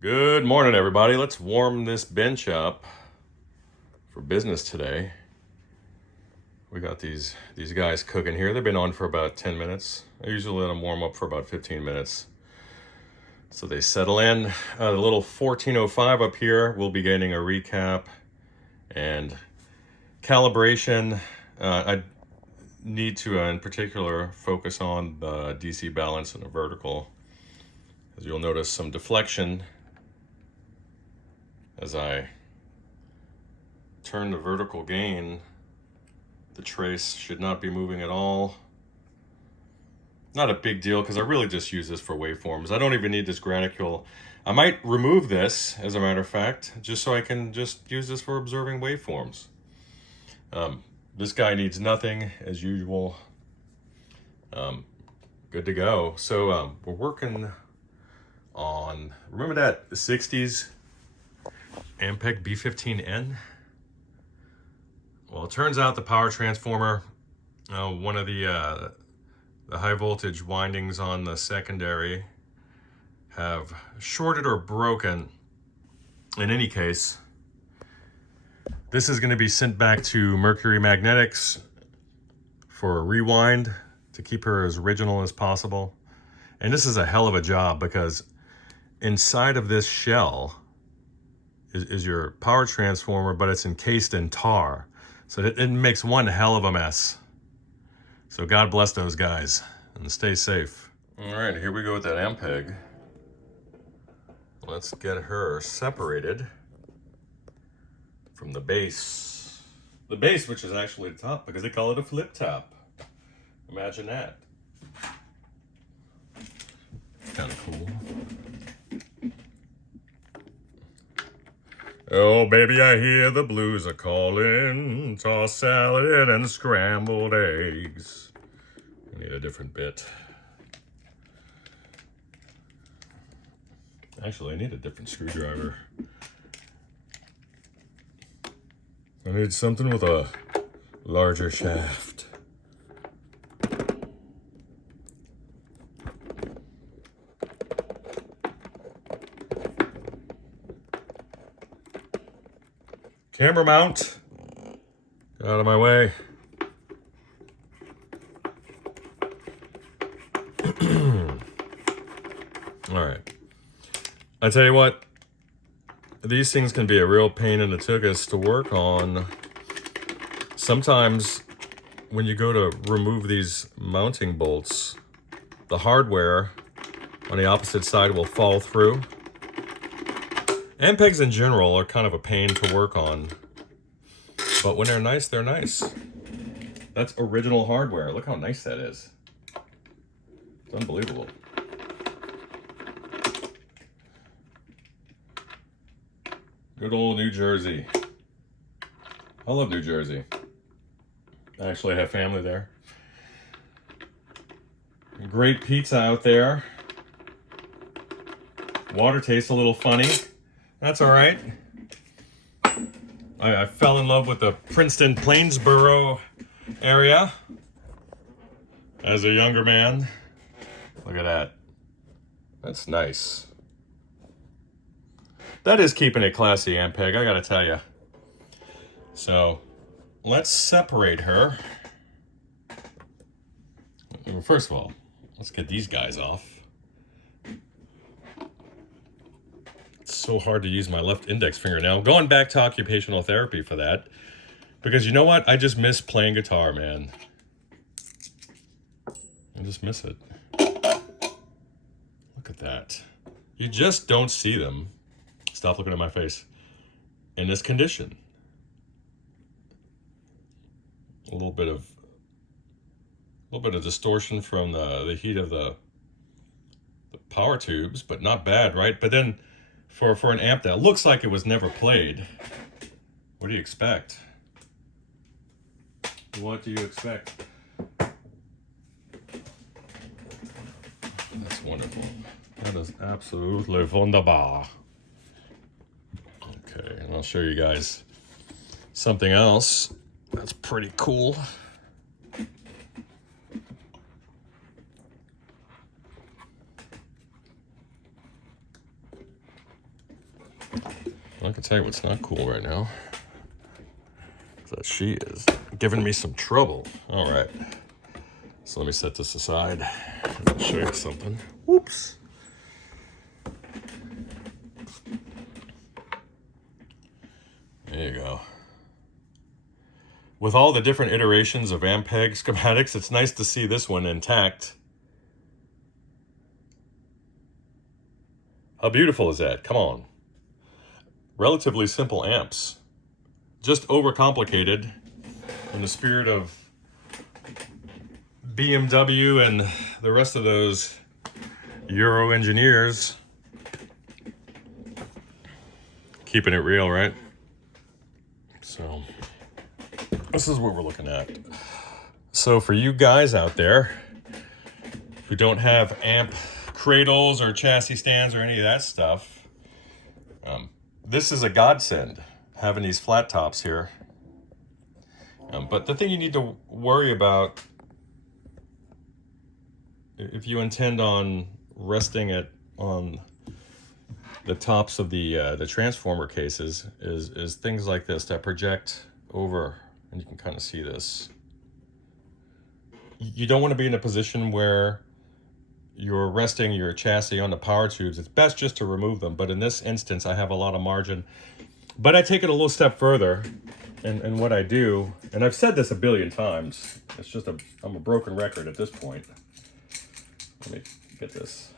Good morning, everybody. Let's warm this bench up for business today. We got these guys cooking here. They've been on for about 10 minutes. I usually let them warm up for about 15 minutes. So they settle in. The little 1405 up here, we'll be getting a recap and calibration. I need to, in particular, focus on the DC balance and the vertical, as you'll notice some deflection as I turn the vertical gain. The trace should not be moving at all. Not a big deal because I really just use this for waveforms. I don't even need this granicule. I might remove this, as a matter of fact, just so I can just use this for observing waveforms. This guy needs nothing, as usual. Good to go. So we're working on, remember that 60s Ampeg B15-N? Well, it turns out the power transformer, one of the high voltage windings on the secondary have shorted or broken. In any case, this is going to be sent back to Mercury Magnetics for a rewind to keep her as original as possible. And this is a hell of a job because inside of this shell is your power transformer, but it's encased in tar. So it makes one hell of a mess. So God bless those guys and stay safe. All right, here we go with that Ampeg. Let's get her separated from the base. The base, which is actually the top, because they call it a flip top. Imagine that. Kind of cool. Oh, baby, I hear the blues are calling. Tossed salad and scrambled eggs. I need a different bit. Actually, I need a different screwdriver. I need something with a larger shaft. Camera mount. Get out of my way. All right. I tell you what, these things can be a real pain in the tuchus to work on. Sometimes when you go to remove these mounting bolts, the hardware on the opposite side will fall through. Ampegs in general are kind of a pain to work on, but when they're nice, they're nice. That's original hardware. Look how nice that is. It's unbelievable. Good old New Jersey. I love New Jersey. I actually have family there. Great pizza out there. Water tastes a little funny. That's all right. I fell in love with the Princeton Plainsboro area as a younger man. Look at that. That's nice. That is keeping it classy, Ampeg, I gotta tell you. So let's separate her. First of all, let's get these guys off. So hard to use my left index finger now. I'm going back to occupational therapy for that. Because you know what? I just miss playing guitar, man. I just miss it. Look at that. You just don't see them. Stop looking at my face. In this condition. A little bit of distortion from the heat of the power tubes, but not bad, right? But then for an amp that looks like it was never played, what do you expect? What do you expect? That's wonderful. That is absolutely wunderbar. Okay, and I'll show you guys something else that's pretty cool. I can tell you what's not cool right now. That she is giving me some trouble. All right. So let me set this aside and I'll show you something. Whoops. There you go. With all the different iterations of Ampeg schematics, it's nice to see this one intact. How beautiful is that? Come on. Relatively simple amps. Just overcomplicated in the spirit of BMW and the rest of those Euro engineers. Keeping it real, right? So this is what we're looking at. So for you guys out there who don't have amp cradles or chassis stands or any of that stuff, this is a godsend, having these flat tops here. But the thing you need to worry about if you intend on resting it on the tops of the transformer cases is things like this that project over, and you can kind of see this. You don't want to be in a position where you're resting your chassis on the power tubes. It's best just to remove them, but in this instance I have a lot of margin. But I take it a little step further, and what I do, and I've said this a billion times, it's just I'm a broken record at this point. Let me get this.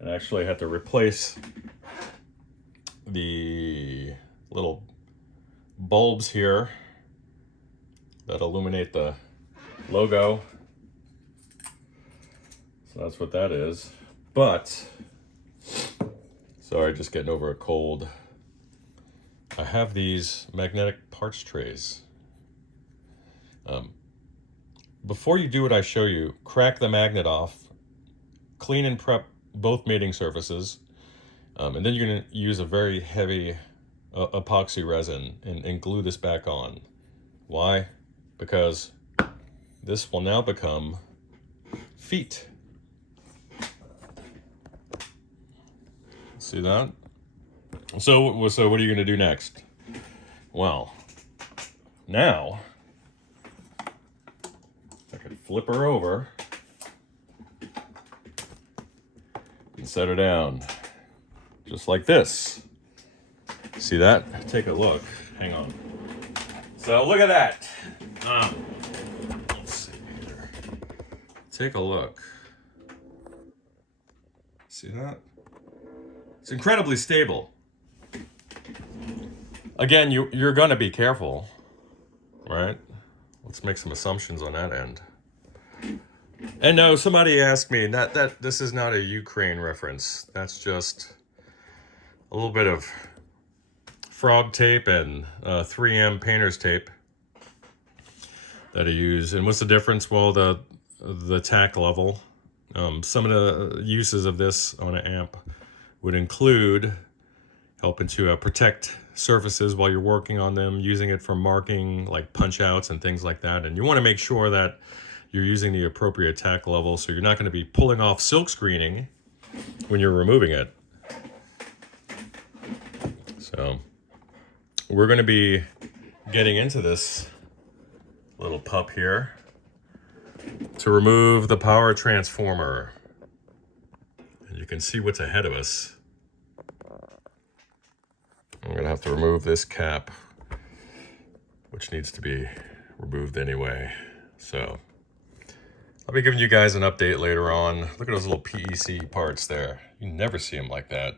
And actually I had to replace the little bulbs here that illuminate the logo. So that's what that is. But, sorry, just getting over a cold. I have these magnetic parts trays. Before you do what I show you, crack the magnet off, clean and prep both mating surfaces, and then you're going to use a very heavy epoxy resin and glue this back on. Why? Because this will now become feet. See that? So what are you going to do next? Well, now I can flip her over and set her down just like this. See that? Take a look. Hang on. So look at that. Let's see here. Take a look. See that? It's incredibly stable. Again, you're gonna be careful, right? Let's make some assumptions on that end. And no, somebody asked me that this is not a Ukraine reference. That's just a little bit of frog tape and 3M painter's tape that I use. And what's the difference? Well, the tack level. Some of the uses of this on an amp would include helping to protect surfaces while you're working on them, using it for marking like punch outs and things like that. And you want to make sure that you're using the appropriate tack level so you're not going to be pulling off silk screening when you're removing it. So we're going to be getting into this little pup here to remove the power transformer. And you can see what's ahead of us. I'm going to have to remove this cap, which needs to be removed anyway. So I'll be giving you guys an update later on. Look at those little PEC parts there. You never see them like that.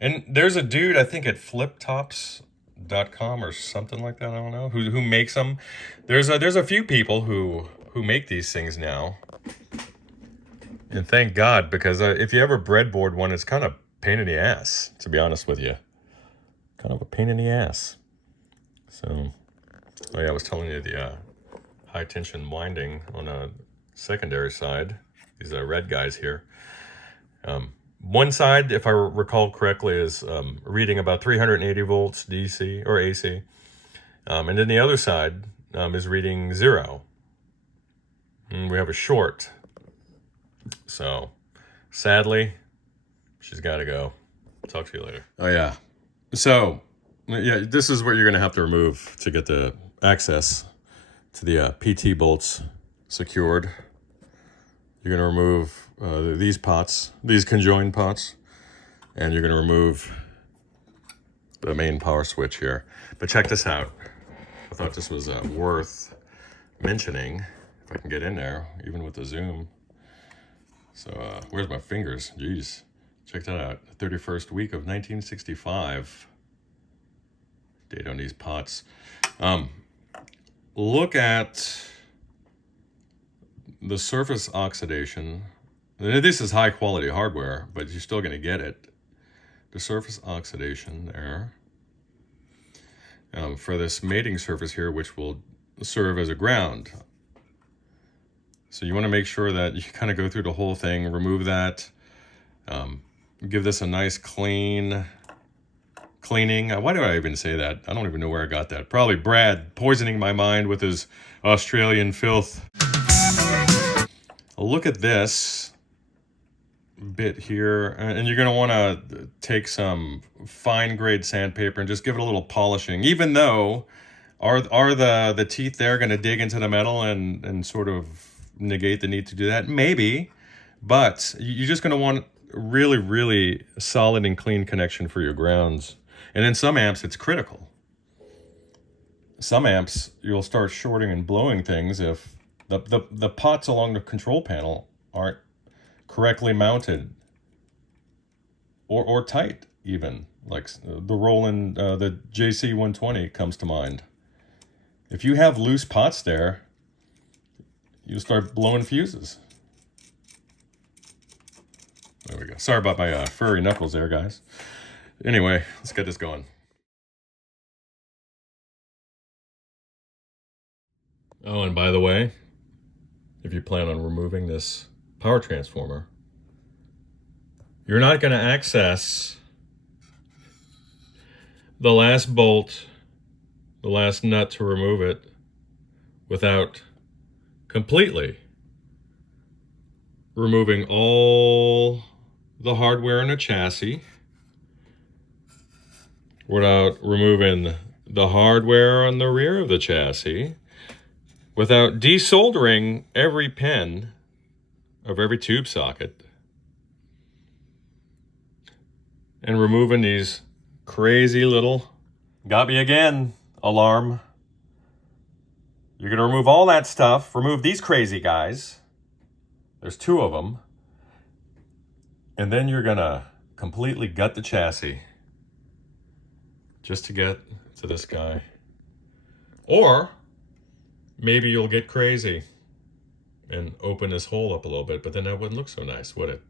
And there's a dude, I think at fliptops.com or something like that, I don't know, who makes them. There's a few people who make these things now. And thank God, because if you ever breadboard one, it's kind of pain in the ass, to be honest with you. Kind of a pain in the ass. So, oh yeah, I was telling you the high tension winding on a secondary side. These red guys here. One side, if I recall correctly, is reading about 380 volts DC or AC. And then the other side is reading 0. And we have a short. So, sadly, she's got to go. talk to you later. Oh yeah. So, yeah, this is what you're gonna have to remove to get the access to the PT bolts secured. You're gonna remove these pots, these conjoined pots, and you're gonna remove the main power switch here. But check this out. I thought this was worth mentioning, if I can get in there, even with the zoom. So where's my fingers? Jeez, check that out. 31st week of 1965. Date on these pots. Look at the surface oxidation. This is high quality hardware, but you're still gonna get it. The surface oxidation there. For this mating surface here, which will serve as a ground. So you want to make sure that you kind of go through the whole thing, remove that, give this a nice cleaning. Why do I even say that? I don't even know where I got that. Probably Brad poisoning my mind with his Australian filth. Look at this bit here, and you're going to want to take some fine grade sandpaper and just give it a little polishing, even though are the teeth there going to dig into the metal and sort of negate the need to do that? Maybe, but you're just going to want really, really solid and clean connection for your grounds. And in some amps, it's critical. Some amps, you'll start shorting and blowing things if the pots along the control panel aren't correctly mounted or tight, even. Like the Roland, the JC120 comes to mind. If you have loose pots there, you'll start blowing fuses. There we go. Sorry about my furry knuckles there, guys. Anyway, let's get this going. Oh, and by the way, if you plan on removing this power transformer, you're not going to access the last bolt, the last nut to remove it, without completely removing all the hardware in the chassis, without removing the hardware on the rear of the chassis, without desoldering every pin of every tube socket, and removing these crazy little "got me again" alarm. You're going to remove all that stuff, remove these crazy guys. There's 2 of them. And then you're going to completely gut the chassis just to get to this guy. Or maybe you'll get crazy and open this hole up a little bit, but then that wouldn't look so nice, would it?